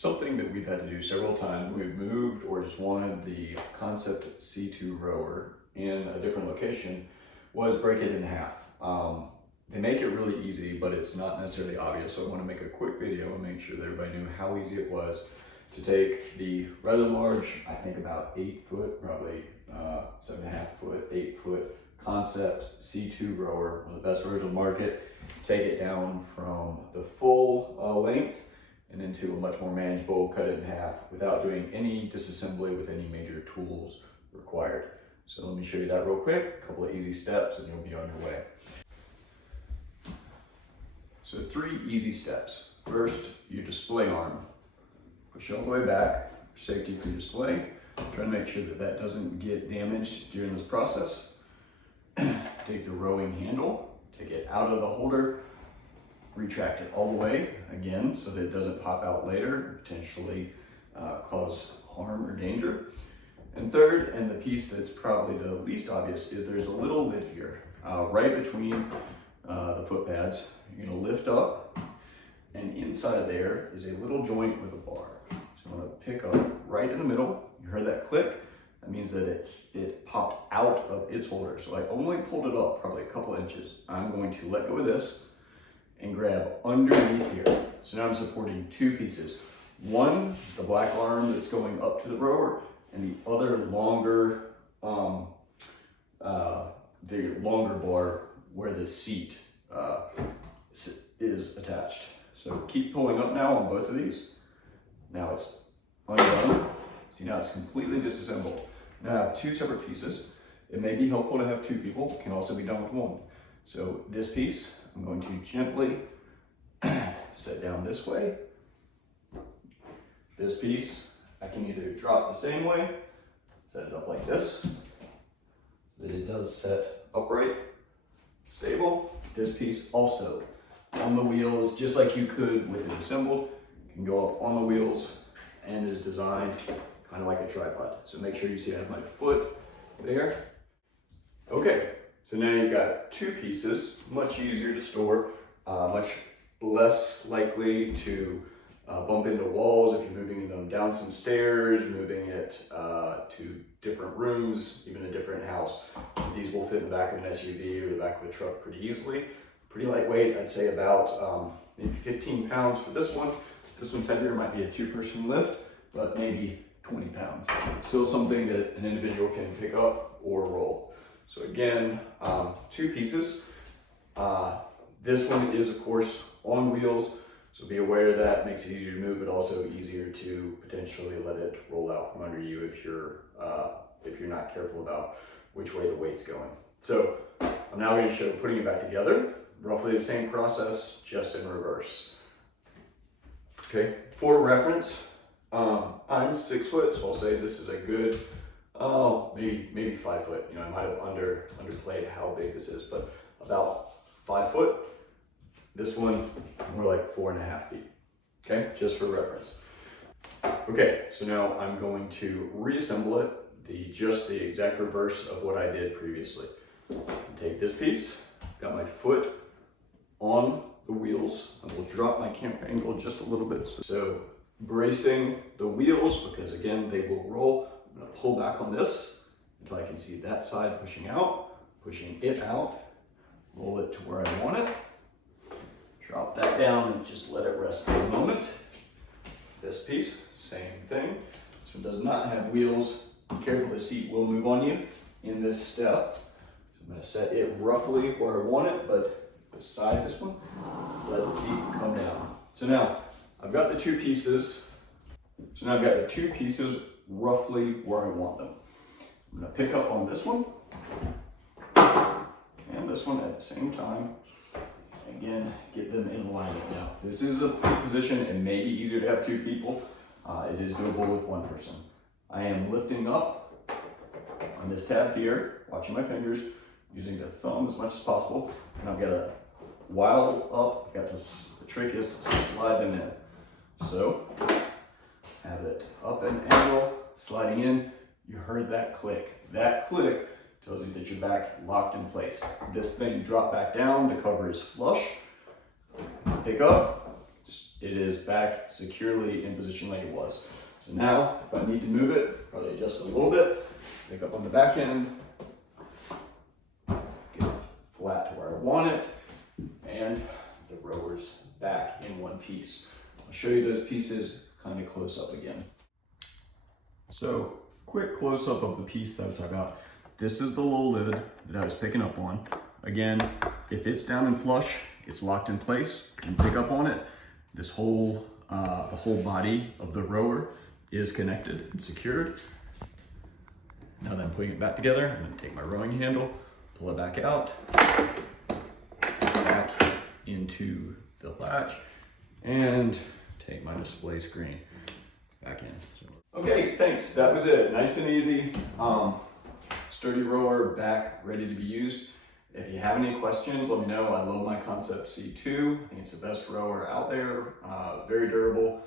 something that we've had to do several times when we've moved or just wanted the concept C2 rower in a different location was break it in half. They make it really easy, but it's not necessarily obvious. So I want to make a quick video and make sure that everybody knew how easy it was to take the rather large, I think about 8 foot, probably 7.5 foot, 8 foot concept C2 rower, one of the best rowers on the market, take it down from the full length and into a much more manageable, cut it in half without doing any disassembly with any major tools required. So let me show you that real quick, a couple of easy steps and you'll be on your way. So 3 easy steps. First, your display arm. Push all the way back for safety for your display. Try to make sure that that doesn't get damaged during this process. Take the rowing handle, take it out of the holder, retract it all the way again so that it doesn't pop out later, potentially cause harm or danger. And third, and the piece that's probably the least obvious, is there's a little lid here right between the foot pads. You're going to lift up, and inside of there is a little joint with a bar. So I'm going to pick up right in the middle. You heard that click? That means that it popped out of its holder. So I only pulled it up probably a couple inches. I'm going to let go of this and grab underneath here. So now I'm supporting 2 pieces. One, the black arm that's going up to the rower, and the other longer, bar where the seat is attached. So keep pulling up now on both of these. Now it's undone. See, now it's completely disassembled. Now I have 2 separate pieces. It may be helpful to have 2 people. It can also be done with 1. So this piece, I'm going to gently set down this way. This piece, I can either drop the same way, set it up like this, so that it does set upright, stable. This piece also on the wheels, just like you could with it assembled, can go up on the wheels and is designed kind of like a tripod. So make sure you see I have my foot there. Okay, so now you've got 2 pieces, much easier to store, much less likely to bump into walls if you're moving them down some stairs, moving it to different rooms, even a different house. These will fit in the back of an SUV or the back of a truck pretty easily. Pretty lightweight, I'd say about maybe 15 pounds for this one. This one's heavier, might be a 2-person lift, but maybe 20 pounds. Still something that an individual can pick up or roll. So again, 2 pieces. This one is of course on wheels, so be aware that makes it easier to move, but also easier to potentially let it roll out from under you if you're not careful about which way the weight's going. So I'm now going to show putting it back together. Roughly the same process, just in reverse. Okay, for reference, I'm 6 foot, so I'll say this is a good, maybe 5 foot. You know, I might have underplayed how big this is, but about 5 foot. This one, more like 4.5 feet. Okay, just for reference. Okay, so now I'm going to reassemble it, just the exact reverse of what I did previously. Take this piece, got my foot on the wheels. I will drop my camera angle just a little bit. So bracing the wheels, because again, they will roll. I'm gonna pull back on this until I can see that side pushing out, pushing it out, roll it to where I want it. Drop that down and just let it rest for a moment. This piece, same thing. This one does not have wheels. Be careful, the seat will move on you in this step. So I'm gonna set it roughly where I want it, but beside this one, let the seat come down. So now I've got the 2 pieces. So now I've got the 2 pieces roughly where I want them. I'm gonna pick up on this one and this one at the same time. Again, get them in alignment. Now, this is a position. It may be easier to have 2 people. It is doable with 1 person. I am lifting up on this tab here, watching my fingers, using the thumb as much as possible. And I've got to, while up, the trick is to slide them in. So, have it up and angle, sliding in. You heard that click. That click tells you that you're back locked in place. This thing drop back down, the cover is flush. Pick up, it is back securely in position like it was. So now, if I need to move it, probably adjust it a little bit, pick up on the back end, get it flat to where I want it, and the rower's back in one piece. I'll show you those pieces kind of close up again. So, quick close up of the piece that I was talking about. This is the low lid that I was picking up on. Again, if it's down and flush, it's locked in place. You pick up on it. This whole, the whole body of the rower is connected and secured. Now that I'm putting it back together, I'm going to take my rowing handle, pull it back out, back into the latch, and take my display screen back in. So, okay, thanks. That was it. Nice and easy. Sturdy rower back, ready to be used. If you have any questions, let me know. I love my Concept C2. I think it's the best rower out there. Very durable,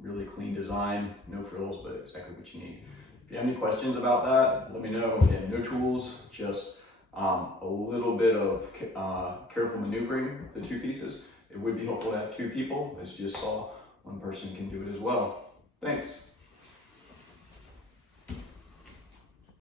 really clean design, no frills, but exactly what you need. If you have any questions about that, let me know. Again, no tools, just a little bit of careful maneuvering of the two pieces. It would be helpful to have two people. As you just saw, one person can do it as well. Thanks.